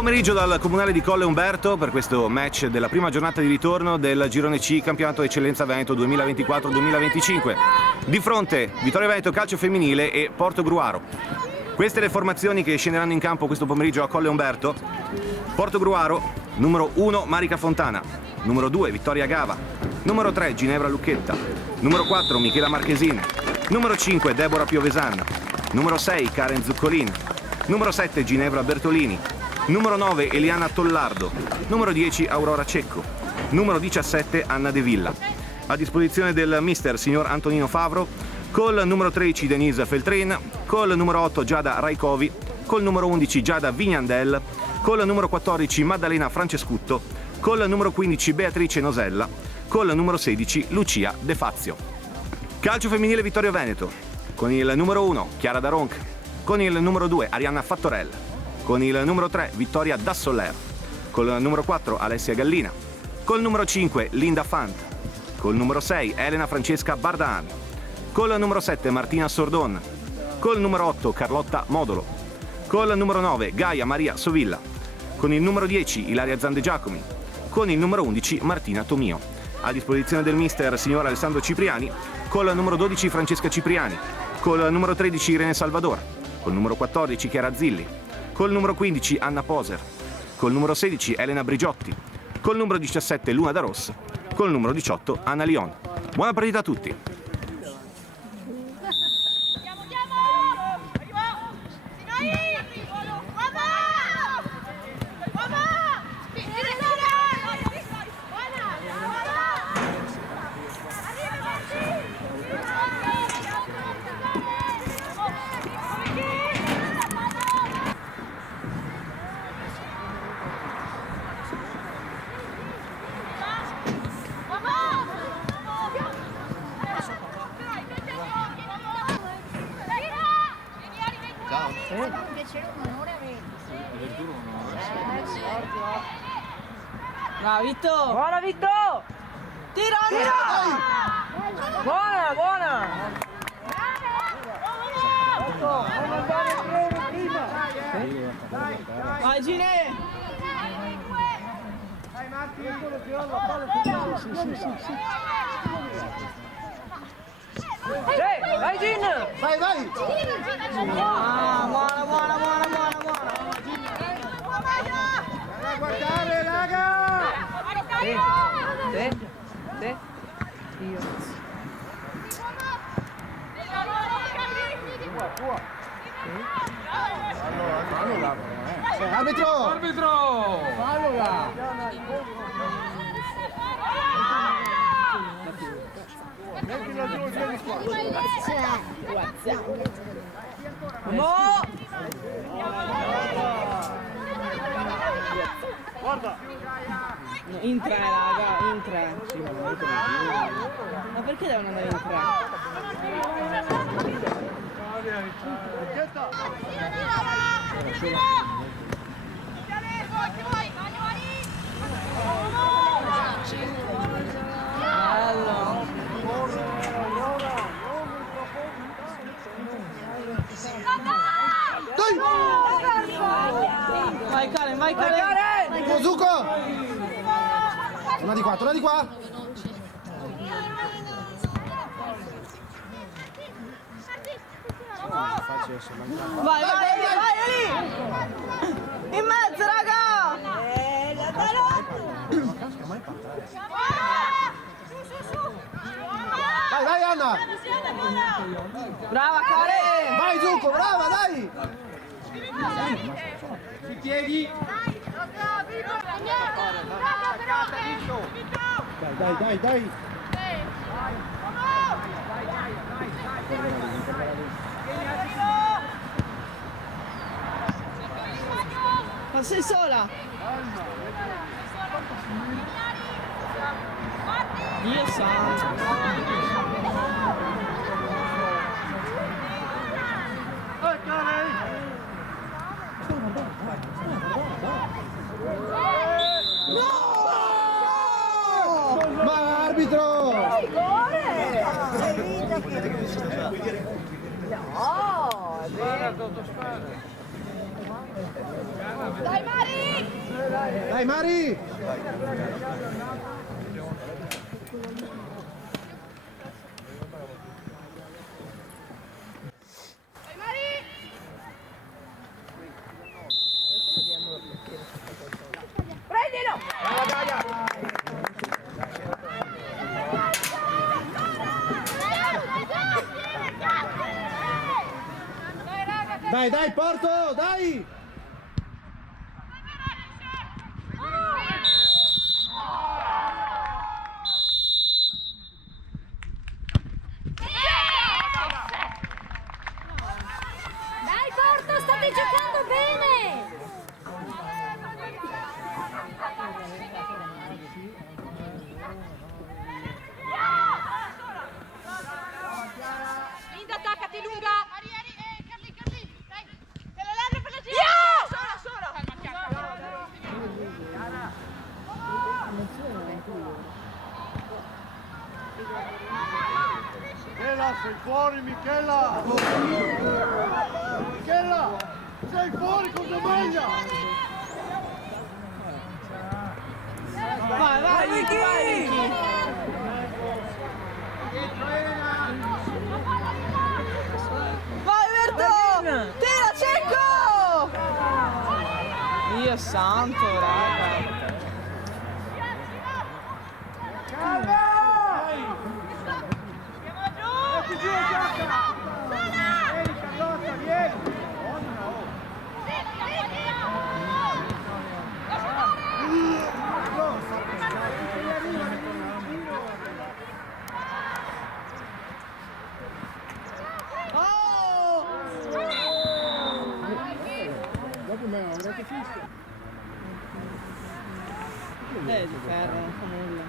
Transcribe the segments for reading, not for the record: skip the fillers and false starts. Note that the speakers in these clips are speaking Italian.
pomeriggio dal Comunale di Colle Umberto per questo match della prima giornata di ritorno del Girone C Campionato Eccellenza Veneto 2024-2025. Di fronte Vittoria Veneto Calcio Femminile e Portogruaro. Queste le formazioni che scenderanno in campo questo pomeriggio a Colle Umberto. Portogruaro, numero 1 Marica Fontana, numero 2 Vittoria Gava, numero 3 Ginevra Lucchetta, numero 4 Michela Marchesin, numero 5 Deborah Piovesan, numero 6 Karen Zuccolin, numero 7 Ginevra Bertolini, numero 9 Eliana Tollardo, numero 10 Aurora Cecco, numero 17 Anna De Villa. A disposizione del mister signor Antonino Favro, col numero 13 Denise Feltrin, col numero 8 Giada Raicovi, col numero 11 Giada Vignandel, col numero 14 Maddalena Francescutto, col numero 15 Beatrice Nosella, col numero 16 Lucia De Fazio. Calcio femminile Vittorio Veneto, con il numero 1 Chiara Daronc, con il numero 2 Arianna Fattorell, con il numero 3 Vittoria Dassoler, col numero 4 Alessia Gallina, col numero 5 Linda Fant, col numero 6 Elena Francesca Bardaan, col numero 7 Martina Sordon, col numero 8 Carlotta Modolo, col numero 9 Gaia Maria Sovilla, con il numero 10 Ilaria Zande Giacomi, con il numero 11 Martina Tomio. A disposizione del mister signor Alessandro Cipriani, col numero 12 Francesca Cipriani, col numero 13 Irene Salvador, col numero 14 Chiara Zilli, col numero 15 Anna Poser, col numero 16 Elena Brigiotti, col numero 17 Luna Da Ros, col numero 18 Anna Lion. Buona partita a tutti! Un piacere, un onore Bravo Vitto! Buona Vitto! Tira! Tira! Buona, buona! Vai Gine! Sì, vai Gin! Vai, vai! Ah, buona, buona, buona, buona, buona! A guardare, raga! Sì, sì, sì. Io. Arbitro! Arbitro! Fallola! Mettila giù, vieni qua! No! Guarda! In tre, raga, in tre. Ma perché devono andare in tre? Bello! Dai! Vai Karen, vai Karen! Kozuko! Torna di qua, torna di qua! Vai, vai, vai, lì! In mezzo, raga! Vai, vai Anna! Brava Karen! Vai Zucco, brava, dai! Ci piedi! Dai, dai, dai, dai! Ma sei sola? Dio santo! Ma arbitro! No, è vero. Dai Mari! Dai Mari! Prendilo! Dai, dai, Porto, dai! Dai Porto, state giocando bene! Linda, attaccati lunga! Carli, dai! Se la ladra per la gira! Sola! Michela, sei fuori, Michela! Michela, sei fuori, cosa maglia? Vai, Vicky! Vai, Berto! Tira, Cecco! Dio santo, raga! Dopo me ho detto fischio. Di ferro, non fa nulla.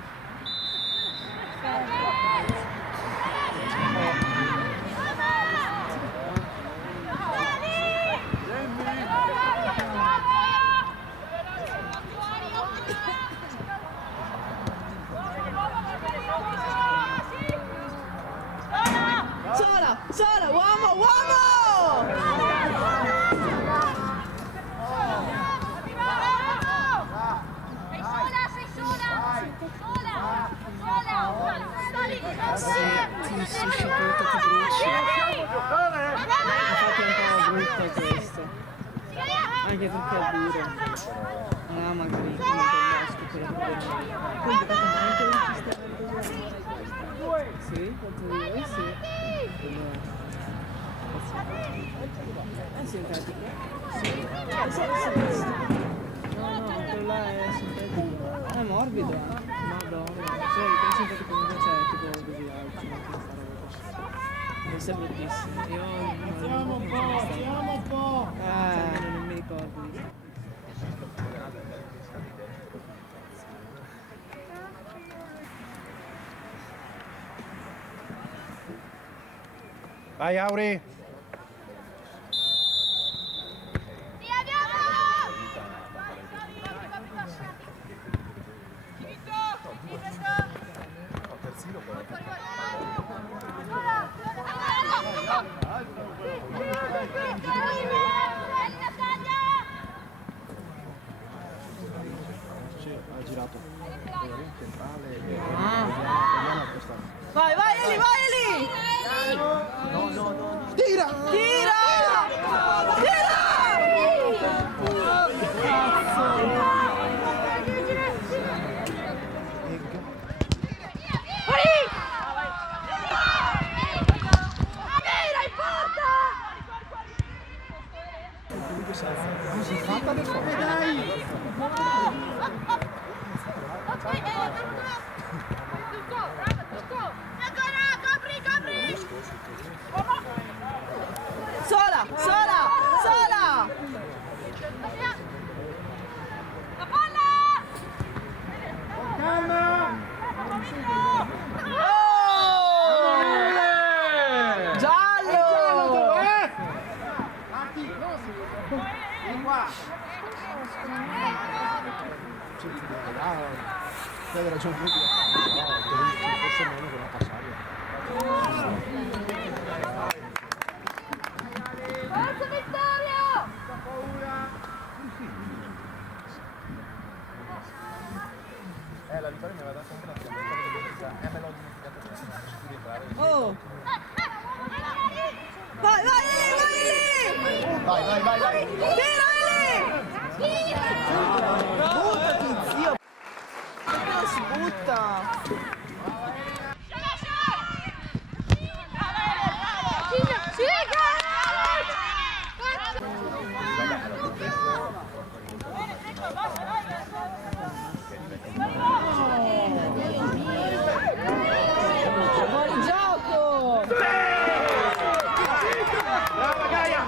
Sola, uomo! Ti suscita tutto che bruci. Infatti è un po' brutto questo. Anche perché è duro. Non ha magari come bosco per poi giocate anche un sistema. Sì, quanto vuoi, sì. Sì, in pratica. Sì. No, quello là è sintetico. È morbido anche. Madonna. Solo che il sintetico comunque c'è tipo così alto, non che sta roba così. Deve essere bruttissimo. Io Siamo un po'! non mi ricordo di questo. Vai Auri! Ha girato. Vai, Eli! Tira! Si è fatta del fuoco. Dai! Sola! La palla! Calma! Giallo! Dov'è? Vieni qua! Hai ragione, forse meno che non passare. Forza Vittorio! Vai, vai, vai, vai. Tira Eli! Buttati, zio! Non si butta! Fuori gioco! Brava Gaia!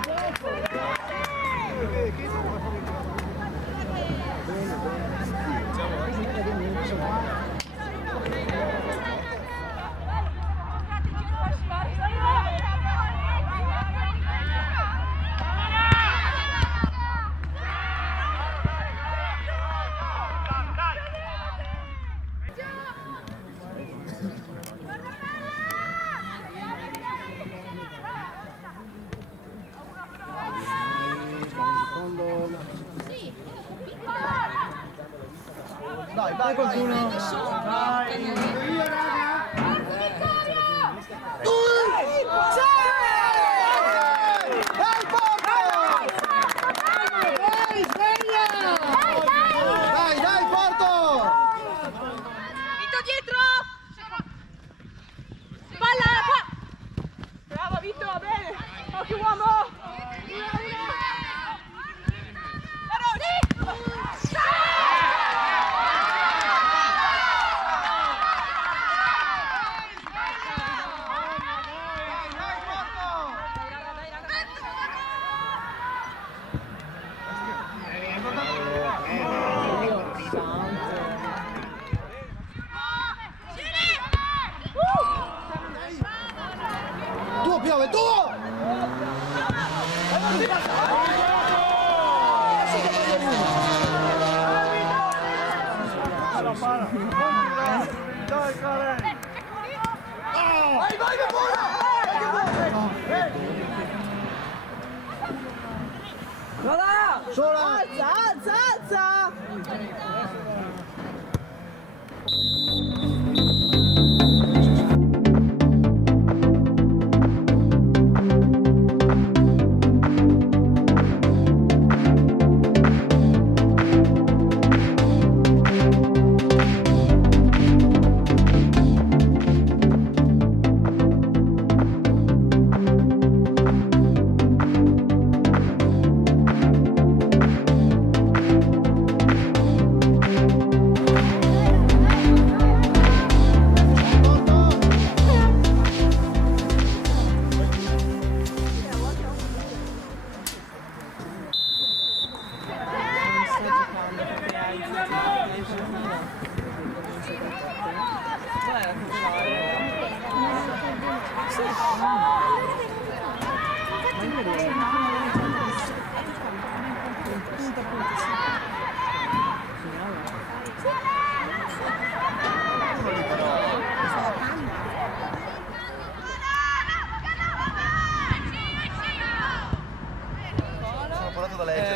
Dai, vai qualcuno. Dai, dai, Porto! Vito dietro! Palla! Bravo Vito, bene! Occhio uomo! Tuo piove, tuo! Dai, Karen! Vai, vai, che buona! Sola! Sola! Alza, alza, alza!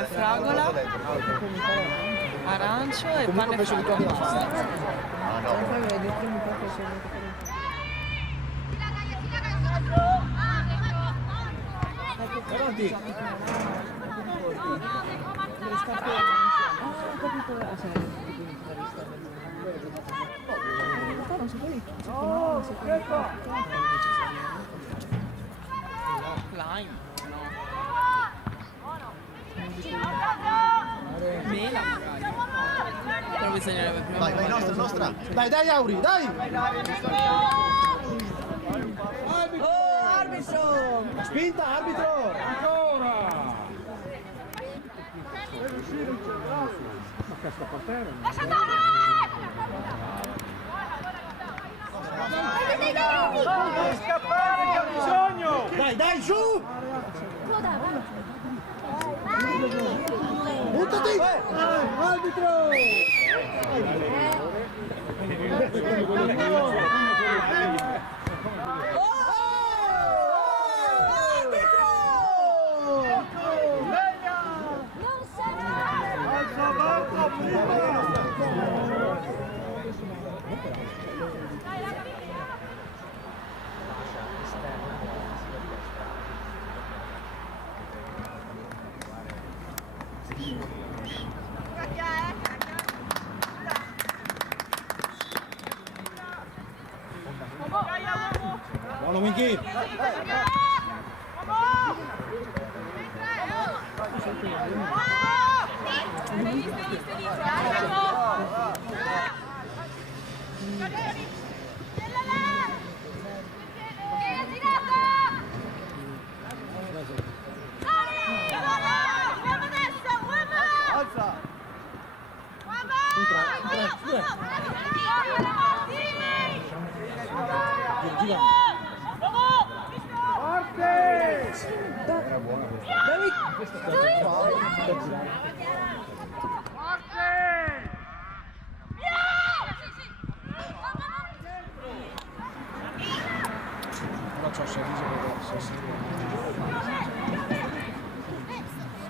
Fragola, arancio e Comunque pane penso che tu abbia basta. Ah no. Hai detto un po' che sono Avanti! le scarpe arancio. Ho capito. Ah, se ne è non so poi. Lime, no. Mela magari. Però bisognerebbe prima. Vai, vai, nostra, nostra! Dai, dai, Auri, dai! Oh, arbitro! Spinta, arbitro! Lascia andare! Non scappare che ho bisogno! Dai, dai, su! Buttati! Arbitro! Alza Marco, prima! Michi.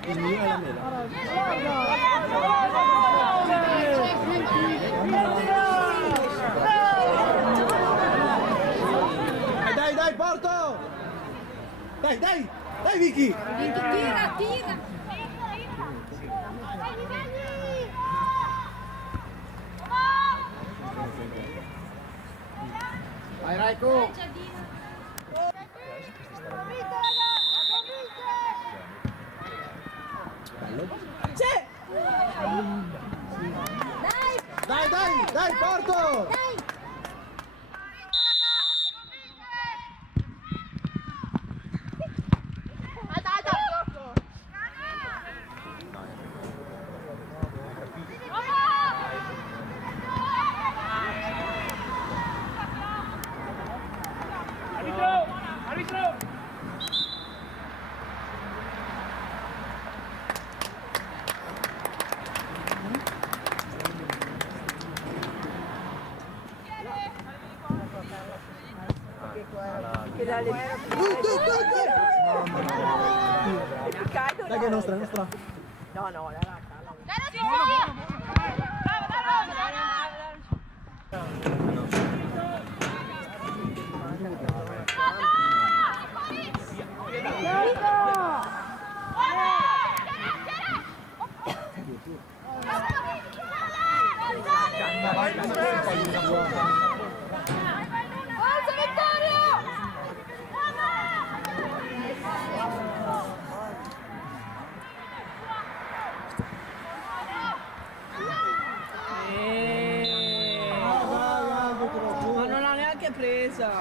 Il mio è la mela. Dai, Porto! Dai, Vicky! Tira! Vai, Raiko! Dai, Porto! Dai che è nostra. Forza Vittorio! Ma non l'ha neanche presa.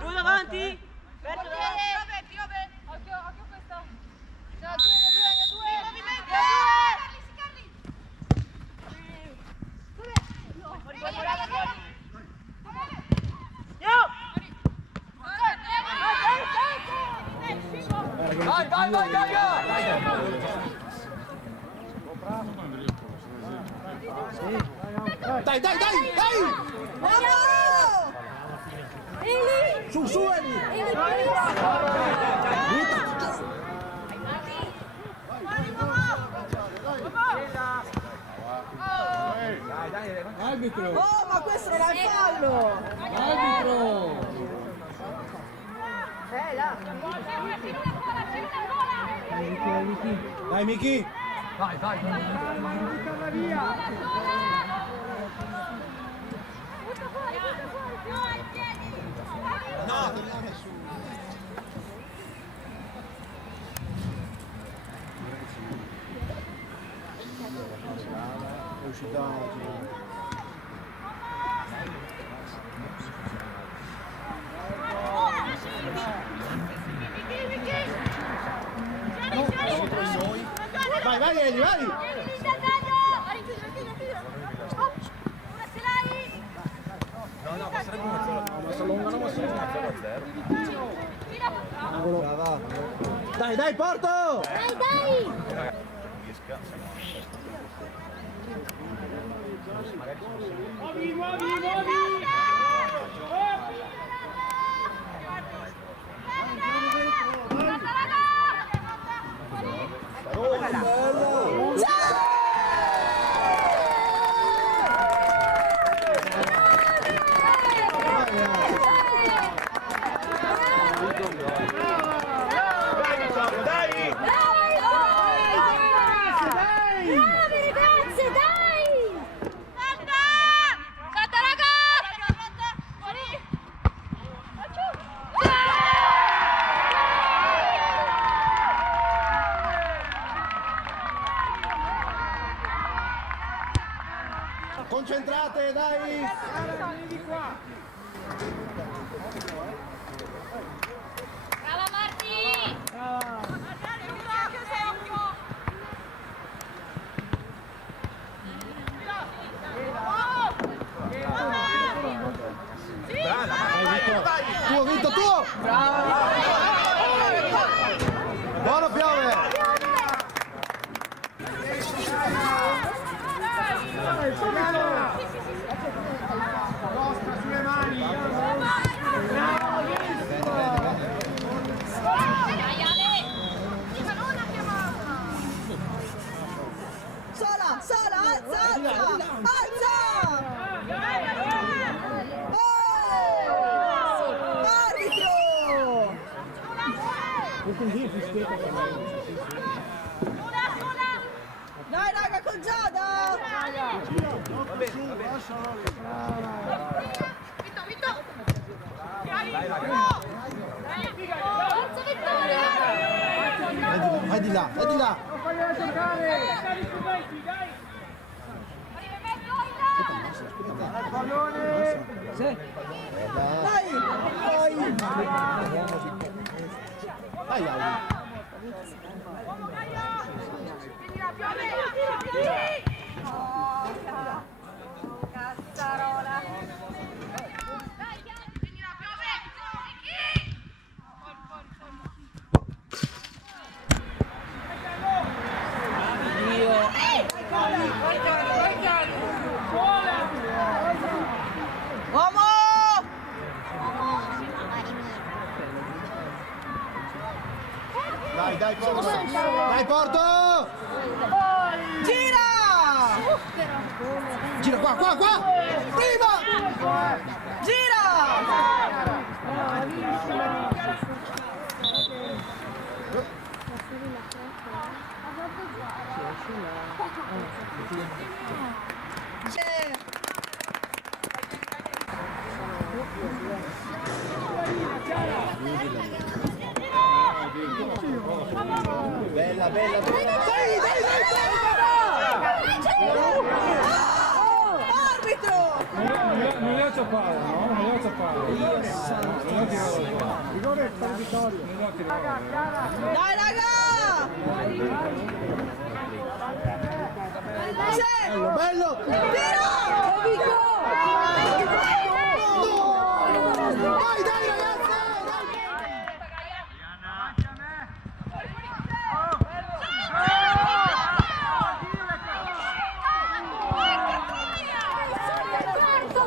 Due davanti! Occhio questo! No, due! Movimento! Dai! Su, Eli! Arbitro! Oh, ma questo non è fallo! Arbitro! Dai, Miki! No, non è nessuno. È uscita oggi. Vai, Eli, vai! si allungano ma sono 0-0. Brava. Dai, dai, Porto! Dai, dai! Muovi, muovi, muovi! Concentrate, dai! Brava Marti! Tuo, Vito, tuo! Buono, piove! Sulle mani! Sola, sola, alza, alza! Alza! Arbitro! Dai raga, con Giada! Vitto, Vitto! Forza Vittoria! Vai di là, vai di là! Non fagliela giocare! Pallone! Dai! Dai, Audi! Cazzarola! Uomo! Dai, dai, Porto! Dai, Porto! Gira! Gira qua, qua, qua! Prima! Gira! Bella, bella, bella! Arbitro! Non le ho ciappare, no? Non le ho ciappare. Non ho tirato. Rigore per Vittorio. Non ho tirato. Dai raga! Bello, bello! Tira! Dai, dai, ragazzi!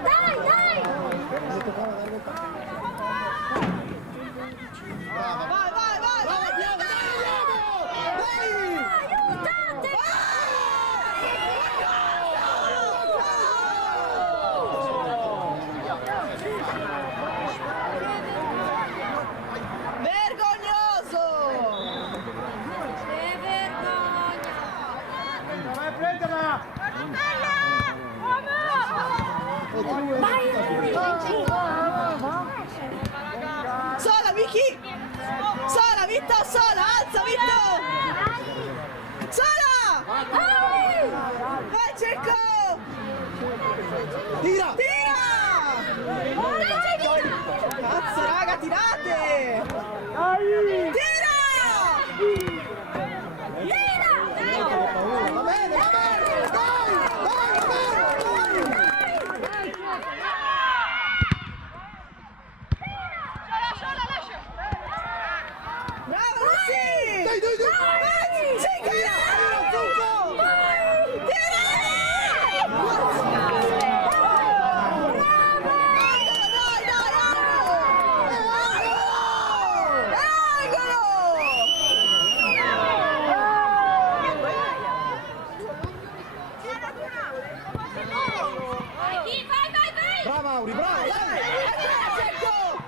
Dai, dai! Vai, vai, vai! Bravo, Piave, dai, Piave! Aiutate! Vergognoso! Che vergogna! Vai a prenderla! Sola, Vicky! Sola, Vitto, sola! Alza, Vitto! Sola! Vai, Cecco! Tira! Tira! Cazzo, raga, tirate! Tira! Va bene, va bene! Dai! Dai, va bene! Dai! Cecco!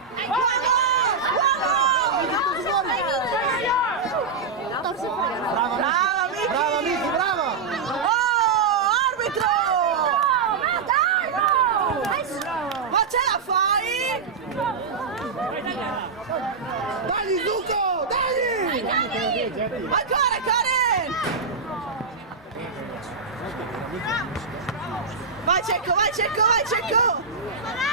Brava, Miki! Brava Miki, brava! Oh, arbitro! Ma ce la fai? Dagli Zucco, dagli! Ancora, Karen! Vai Cecco, vai Cecco, vai Cecco!